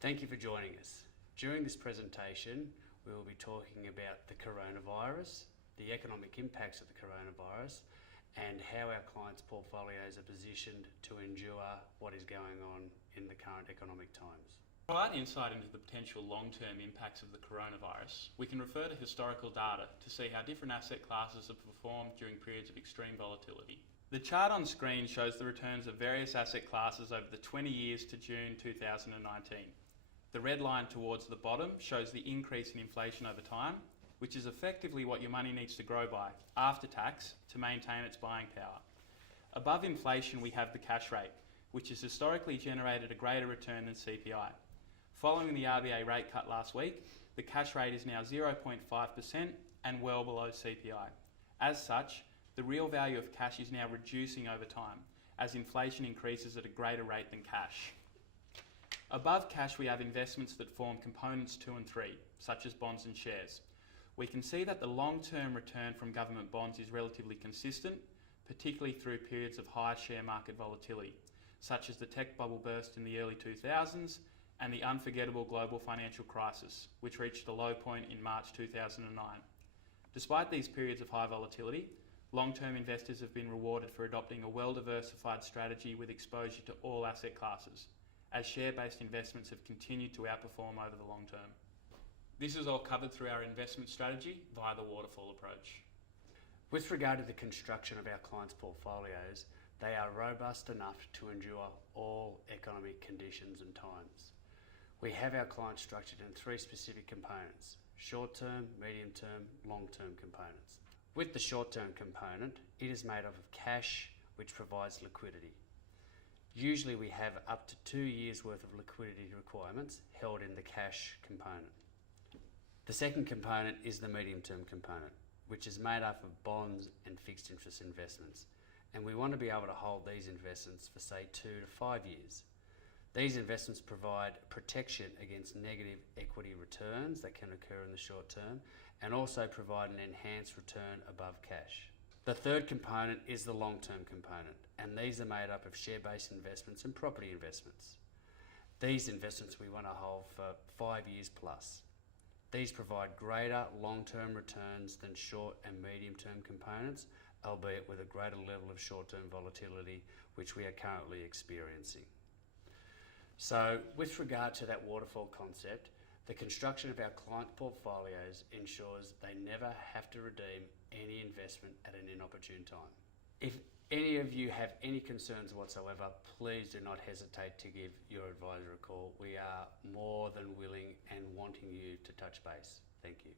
Thank you for joining us. During this presentation, we will be talking about the coronavirus, the economic impacts of the coronavirus, and how our clients' portfolios are positioned to endure what is going on in the current economic times. To provide insight into the potential long-term impacts of the coronavirus, we can refer to historical data to see how different asset classes have performed during periods of extreme volatility. The chart on screen shows the returns of various asset classes over the 20 years to June 2019. The red line towards the bottom shows the increase in inflation over time, which is effectively what your money needs to grow by, after tax, to maintain its buying power. Above inflation we have the cash rate, which has historically generated a greater return than CPI. Following the RBA rate cut last week, the cash rate is now 0.5% and well below CPI. As such, the real value of cash is now reducing over time, as inflation increases at a greater rate than cash. Above cash we have investments that form components 2 and 3, such as bonds and shares. We can see that the long-term return from government bonds is relatively consistent, particularly through periods of high share market volatility, such as the tech bubble burst in the early 2000s and the unforgettable global financial crisis, which reached a low point in March 2009. Despite these periods of high volatility, long-term investors have been rewarded for adopting a well-diversified strategy with exposure to all asset classes, as share-based investments have continued to outperform over the long term. This is all covered through our investment strategy via the waterfall approach. With regard to the construction of our clients' portfolios, they are robust enough to endure all economic conditions and times. We have our clients structured in 3 specific components: short-term, medium-term, long-term components. With the short-term component, it is made up of cash, which provides liquidity. Usually we have up to 2 years worth of liquidity requirements held in the cash component. The second component is the medium-term component, which is made up of bonds and fixed interest investments, and we want to be able to hold these investments for say 2 to 5 years. These investments provide protection against negative equity returns that can occur in the short term, and also provide an enhanced return above cash. The third component is the long-term component, and these are made up of share-based investments and property investments. These investments we want to hold for 5 years plus. These provide greater long-term returns than short and medium-term components, albeit with a greater level of short-term volatility, which we are currently experiencing. So, with regard to that waterfall concept, the construction of our client portfolios ensures they never have to redeem any investment at an inopportune time. If any of you have any concerns whatsoever, please do not hesitate to give your advisor a call. We are more than willing and wanting you to touch base. Thank you.